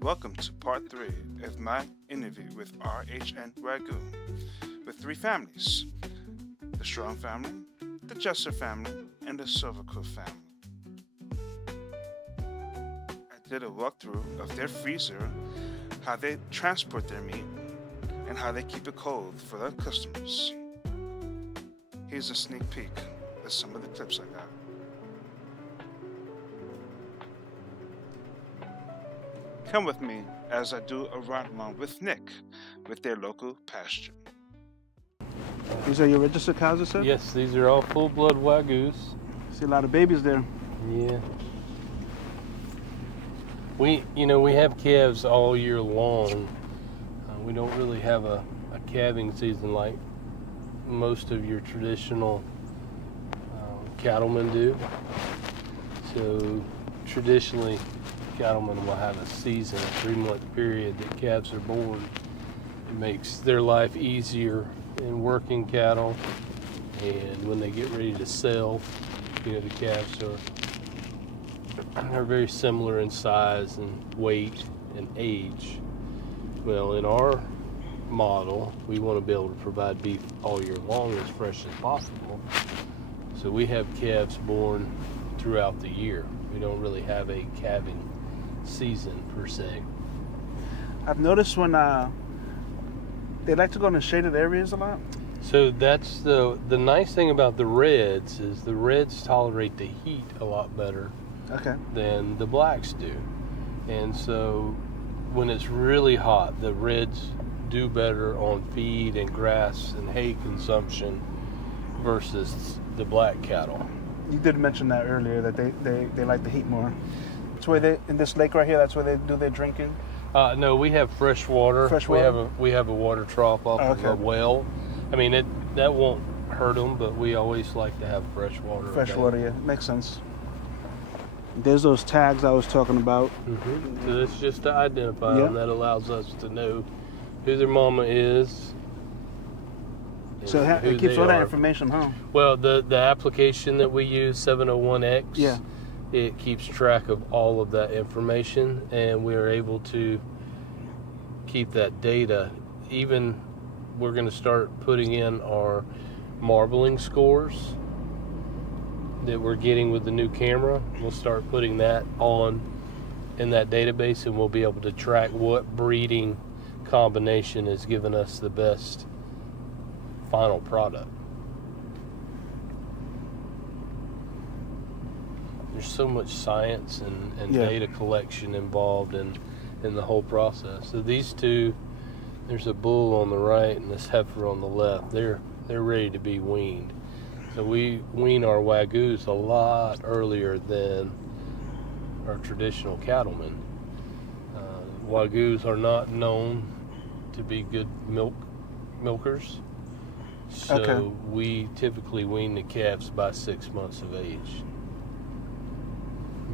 Welcome to part 3 of my interview with RHN Wagyu with 3 families: the Strong family, the Jesser family, and the Silvercliff family. I did a walkthrough of their freezer, how they transport their meat, and how they keep it cold for their customers. Here's a sneak peek of some of the clips I got. Come with me as I do a run-along with Nick with their local pasture. These are your registered cows, you said? Yes, these are all full-blood Wagyus. See a lot of babies there. Yeah. We have calves all year long. We don't really have a calving season like most of your traditional cattlemen do. So traditionally, cattlemen will have a season, a 3-month period that calves are born. It makes their life easier in working cattle, and when they get ready to sell, the calves are very similar in size and weight and age. Well, in our model, we want to be able to provide beef all year long as fresh as possible. So we have calves born throughout the year. We don't really have a calving season per se. I've noticed when they like to go in the shaded areas a lot. So that's the nice thing about the reds is the reds tolerate the heat a lot better than the blacks do. And so when it's really hot, the reds do better on feed and grass and hay consumption versus the black cattle. You did mention that earlier, that they like the heat more. That's where they, in this lake right here, that's where they do their drinking? No, we have fresh water. Fresh water? We have a water trough off of a well. I mean, that won't hurt them, but we always like to have fresh water. Fresh water, yeah. Makes sense. There's those tags I was talking about. Mm-hmm. So it's just to identify them. That allows us to know who their mama is. So it keeps all that information, huh? Well, the application that we use, 701X, it keeps track of all of that information, and we are able to keep that data. Even we're going to start putting in our marbling scores that we're getting with the new camera. We'll start putting that on in that database, and we'll be able to track what breeding combination has given us the best final product. There's so much science and data collection involved in the whole process. So these two, there's a bull on the right and this heifer on the left. They're ready to be weaned. So we wean our Wagyus a lot earlier than our traditional cattlemen. Wagyus are not known to be good milkers. So we typically wean the calves by 6 months of age.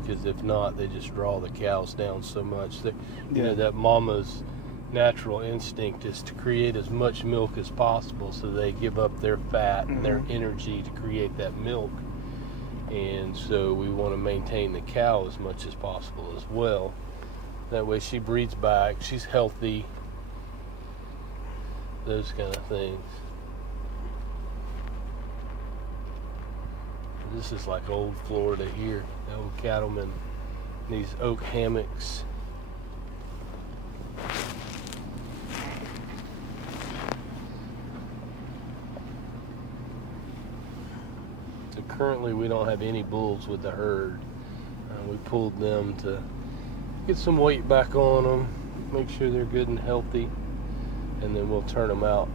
Because if not, they just draw the cows down so much. That mama's natural instinct is to create as much milk as possible, so they give up their fat and their energy to create that milk. And so we want to maintain the cow as much as possible as well. That way she breeds back, she's healthy, those kind of things. This is like old Florida here, the old cattlemen, these oak hammocks. So currently we don't have any bulls with the herd. We pulled them to get some weight back on them, make sure they're good and healthy, and then we'll turn them out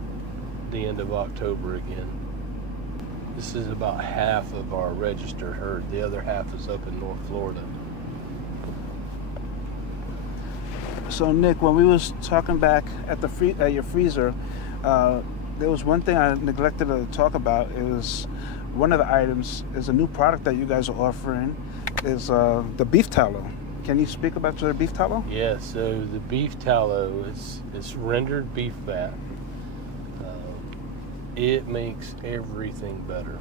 the end of October again. This is about half of our registered herd. The other half is up in North Florida. So Nick, when we was talking back at your freezer, there was one thing I neglected to talk about. It was one of the items is a new product that you guys are offering is the beef tallow. Can you speak about your beef tallow? Yeah, so the beef tallow is rendered beef fat. It makes everything better.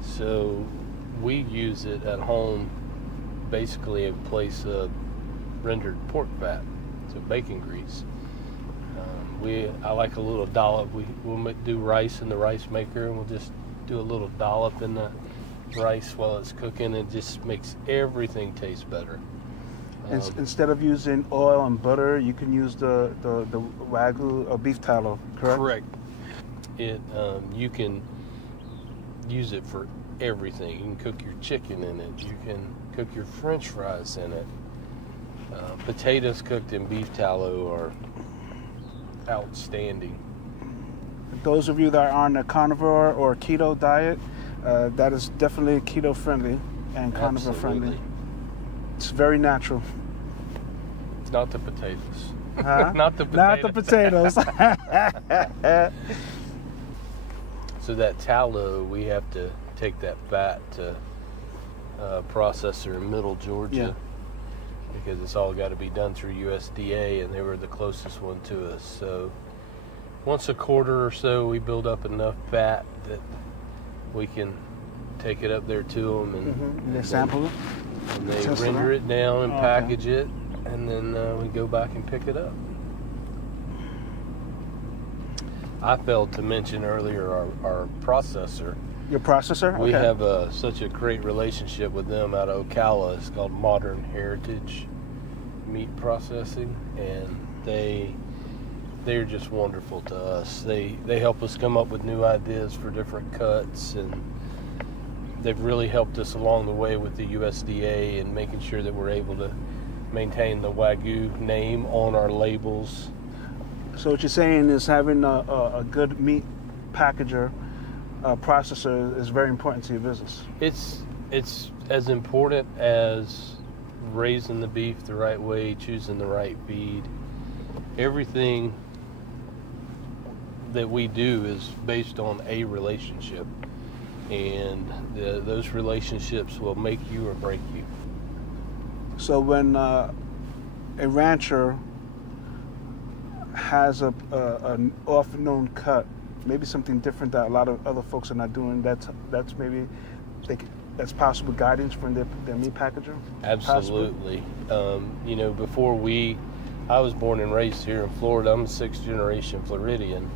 So we use it at home basically in place of rendered pork fat, so bacon grease. I like a little dollop. We'll do rice in the rice maker, and we'll just do a little dollop in the rice while it's cooking. It just makes everything taste better. Instead of using oil and butter, you can use the Wagyu or beef tallow, correct? Correct. You can use it for everything. You can cook your chicken in it. You can cook your French fries in it. Potatoes cooked in beef tallow are outstanding. Those of you that are on a carnivore or keto diet, that is definitely keto friendly and carnivore friendly. It's very natural. It's not the potatoes. Huh? Not the potatoes. So that tallow, we have to take that fat to a processor in Middle Georgia, because it's all got to be done through USDA, and they were the closest one to us. So once a quarter or so, we build up enough fat that we can take it up there to them, and they sample it, and they render it down and package it, and then we go back and pick it up. I failed to mention earlier our processor. Your processor? We have such a great relationship with them out of Ocala. It's called Modern Heritage Meat Processing, and they're just wonderful to us. They help us come up with new ideas for different cuts, and they've really helped us along the way with the USDA and making sure that we're able to maintain the Wagyu name on our labels. So what you're saying is having a good meat packager, processor is very important to your business. It's as important as raising the beef the right way, choosing the right feed. Everything that we do is based on a relationship, and those relationships will make you or break you. So when a rancher has an off-known cut, maybe something different that a lot of other folks are not doing, that's maybe that's possible guidance from their meat packager? Absolutely. Before I was born and raised here in Florida. I'm a 6th generation Floridian,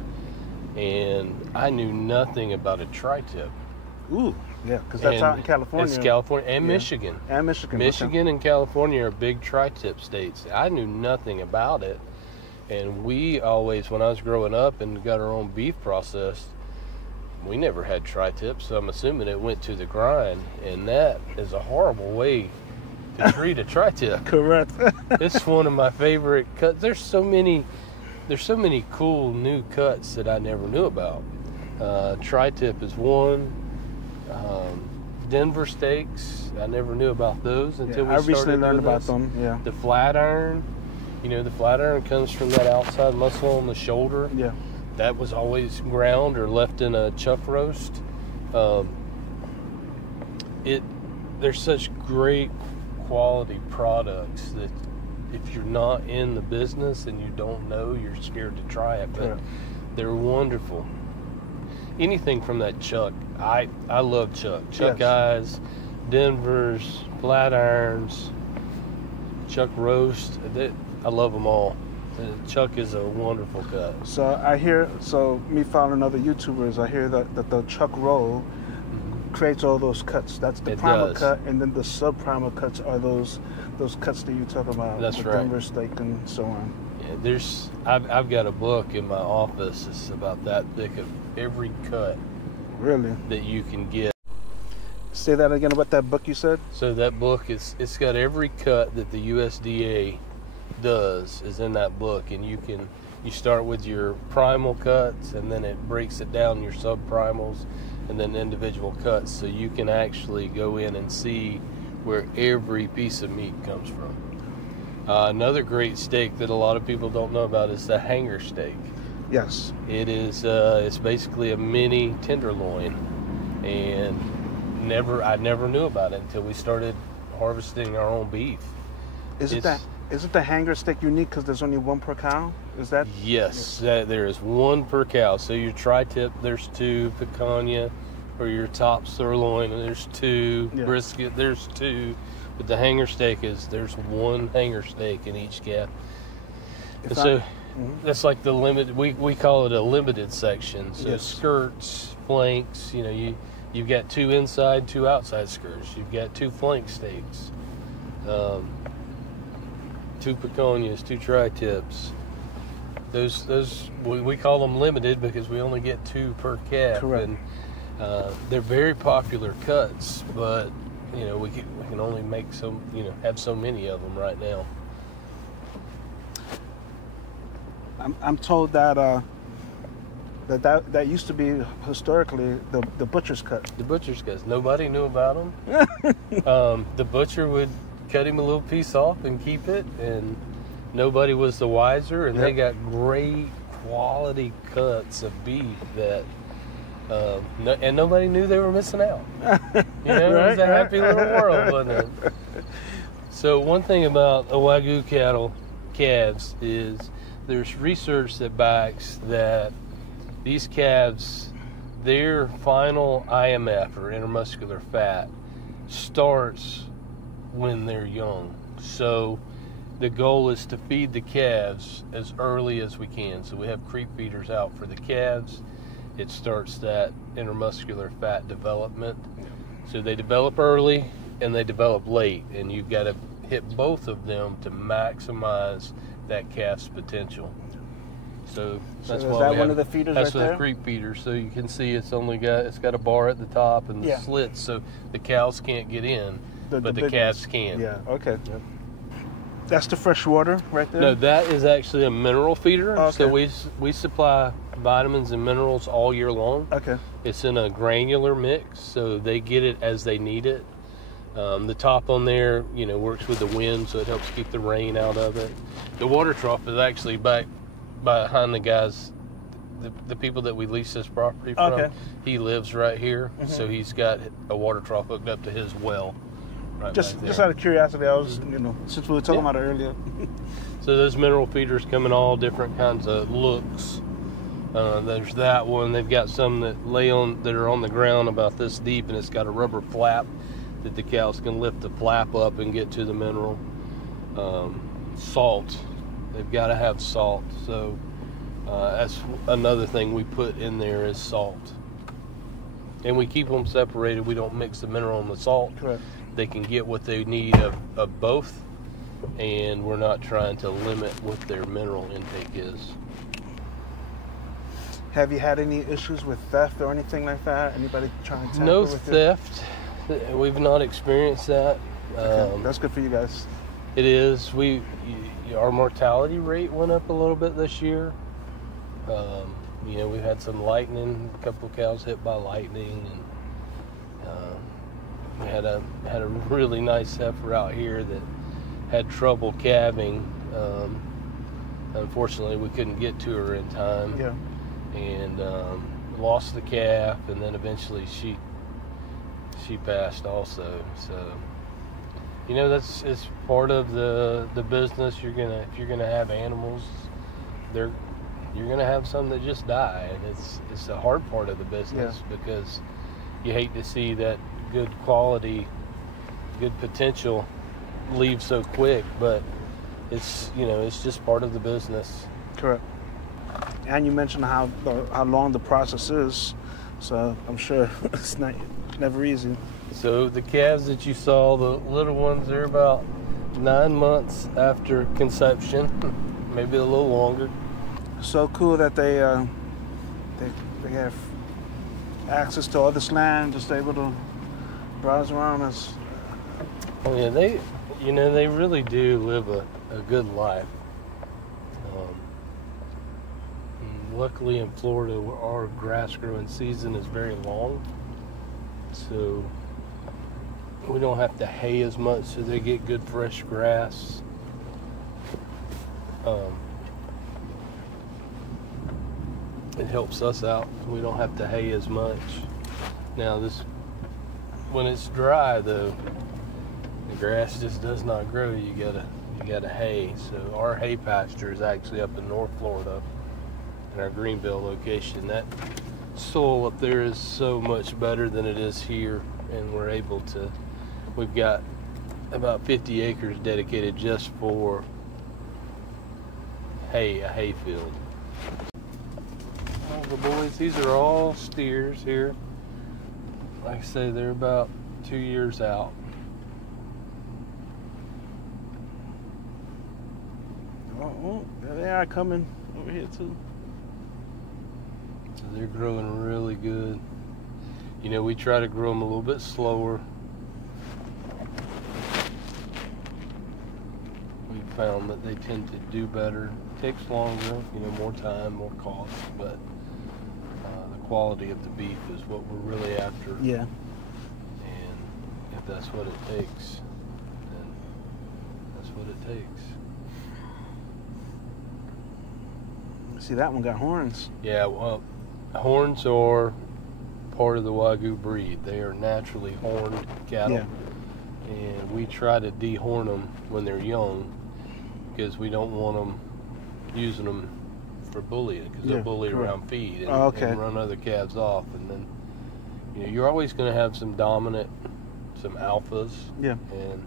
and I knew nothing about a tri-tip. Ooh, yeah, because that's out in California. It's California and Michigan. And Michigan. Michigan and California are big tri-tip states. I knew nothing about it. And we always, when I was growing up and got our own beef processed, we never had tri-tips, so I'm assuming it went to the grind, and that is a horrible way to treat a tri-tip. Correct. It's one of my favorite cuts. There's so many cool new cuts that I never knew about. Tri-tip is one. Denver steaks, I never knew about those until we started. I recently learned about them. Yeah. The flat iron. The flat iron comes from that outside muscle on the shoulder. Yeah. That was always ground or left in a chuck roast. There's such great quality products that if you're not in the business and you don't know, you're scared to try it, but they're wonderful. Anything from that chuck, I love chuck. Chuck eyes, Denvers, flat irons, chuck roast. I love them all. Chuck is a wonderful cut. So me following other YouTubers, I hear that the chuck roll creates all those cuts. That's the primer cut, and then the sub-primer cuts are those cuts that you talk about. That's right. Denver steak and so on. Yeah, I've got a book in my office. It's about that thick of every cut. Really? That you can get. Say that again about that book you said? So that book it's got every cut that the USDA does is in that book, and you start with your primal cuts, and then it breaks it down your sub-primals and then individual cuts, so you can actually go in and see where every piece of meat comes from. Another great steak that a lot of people don't know about is the hanger steak. Yes. It is it's basically a mini tenderloin, and I never knew about it until we started harvesting our own beef. Isn't the hanger steak unique because there's only one per cow? Is that? Yes, there is one per cow. So your tri-tip, there's 2, picanha, or your top sirloin, and there's 2, brisket, there's 2. But the hanger stake is, there's one hanger stake in each calf. And so that's like the limit. We call it a limited section. So skirts, flanks. You know, you've got 2 inside, 2 outside skirts. You've got 2 flank stakes, 2 peconias, 2 tri-tips. Those we call them limited because we only get 2 per calf. Correct. And they're very popular cuts, but you know we can only make have so many of them right now. I'm told that that used to be historically the butcher's cut. The butcher's cuts. Nobody knew about them. The butcher would cut him a little piece off and keep it, and nobody was the wiser. And they got great quality cuts of beef that, and nobody knew they were missing out. You know, it was a happy little world, wasn't it? So one thing about a Wagyu calves is there's research that backs that these calves, their final IMF or intermuscular fat starts when they're young. So the goal is to feed the calves as early as we can. So we have creep feeders out for the calves. It starts that intermuscular fat development. So they develop early and they develop late, and you've got to hit both of them to maximize that calf's potential. So that's why one of the feeders that's right there? the creep feeder. So you can see it's got a bar at the top and the slits, so the cows can't get in, but the calves can. Yeah. Okay. Yep. That's the fresh water right there? No, that is actually a mineral feeder. Okay. So we supply vitamins and minerals all year long. Okay. It's in a granular mix, so they get it as they need it. The top on there, works with the wind, so it helps keep the rain out of it. The water trough is actually back behind the guys, the people that we lease this property from. Okay. He lives right here, so he's got a water trough hooked up to his well. Right just out of curiosity, I was, since we were talking about it earlier. So those mineral feeders come in all different kinds of looks. There's that one. They've got some that are on the ground about this deep, and it's got a rubber flap that the cows can lift the flap up and get to the mineral. Salt. They've got to have salt. So that's another thing we put in there is salt. And we keep them separated. We don't mix the mineral and the salt. Correct. They can get what they need of both, and we're not trying to limit what their mineral intake is. Have you had any issues with theft or anything like that? Anybody trying to tamper No with theft. We've not experienced that. Okay. That's good for you guys. It is. Our mortality rate went up a little bit this year. We had some lightning. A couple of cows hit by lightning, and we had a really nice heifer out here that had trouble calving. Unfortunately, we couldn't get to her in time. Yeah. And lost the calf, and then eventually she passed also. So it's part of the business. If you're gonna have animals, you're gonna have some that just die, and it's the hard part of the business because you hate to see that good quality, good potential leave so quick, but it's just part of the business. Correct. And you mentioned how long the process is, so I'm sure it's never easy. So the calves that you saw, the little ones, they're about 9 months after conception, maybe a little longer. So cool that they have access to all this land, just able to browse around us. Oh yeah, they really do live a good life. Luckily in Florida, our grass growing season is very long, so we don't have to hay as much, so they get good fresh grass. It helps us out. We don't have to hay as much. Now when it's dry though, the grass just does not grow. You gotta hay. So our hay pasture is actually up in North Florida. In our Greenville location, that soil up there is so much better than it is here, and we've got about 50 acres dedicated just for hay, a hay field. All the boys, these are all steers here. Like I say, they're about 2 years out. Oh, there they are coming over here too. So they're growing really good. You know, we try to grow them a little bit slower. We found that they tend to do better. It takes longer, you know, more time, more cost, but the quality of the beef is what we're really after. Yeah. And if that's what it takes, then that's what it takes. See, that one got horns. Yeah, well, horns are part of the Wagyu breed. They are naturally horned cattle. Yeah. And we try to dehorn them when they're young because we don't want them using them for bullying, because they'll bully around feed and run other calves off. And then, you know, you're always going to have some dominant, some alphas. Yeah. And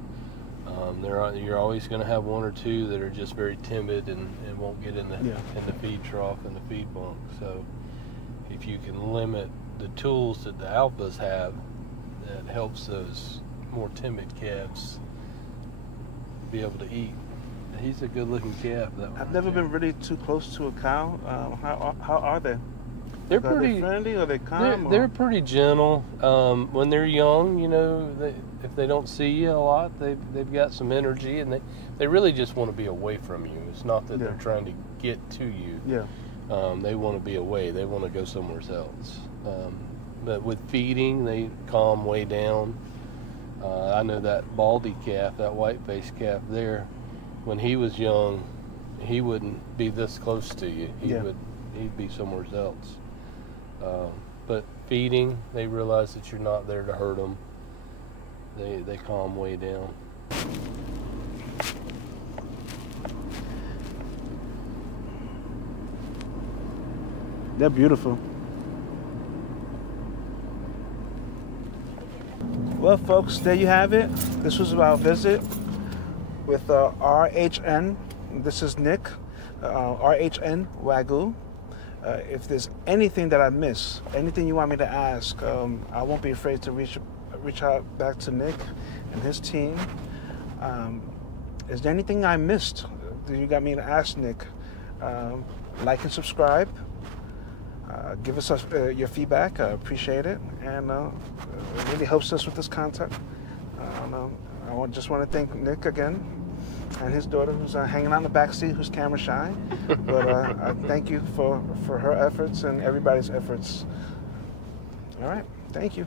you're always going to have one or two that are just very timid and won't get in the feed trough and the feed bunk. So if you can limit the tools that the alphas have, that helps those more timid calves be able to eat. He's a good looking calf. That one. I've never been really too close to a cow. How are they? They're Are pretty they friendly. Are they calm? They're pretty gentle. When they're young, you know, if they don't see you a lot, they've got some energy, and they really just want to be away from you. It's not that they're trying to get to you. Yeah. They want to be away. They want to go somewhere else. But with feeding, they calm way down. I know that baldy calf, that white-faced calf there, when he was young, he wouldn't be this close to you. He'd be somewhere else. But feeding, they realize that you're not there to hurt them. They calm way down. They're beautiful. Well, folks, there you have it. This was our visit with RHN. This is Nick, RHN Wagyu. If there's anything that I miss, anything you want me to ask, I won't be afraid to reach out back to Nick and his team. Is there anything I missed that you got me to ask Nick? Like and subscribe. Give us your feedback. I appreciate it, and it really helps us with this content. I just want to thank Nick again, and his daughter, who's hanging out in the back seat, who's camera shy. But I thank you for her efforts and everybody's efforts. All right, thank you.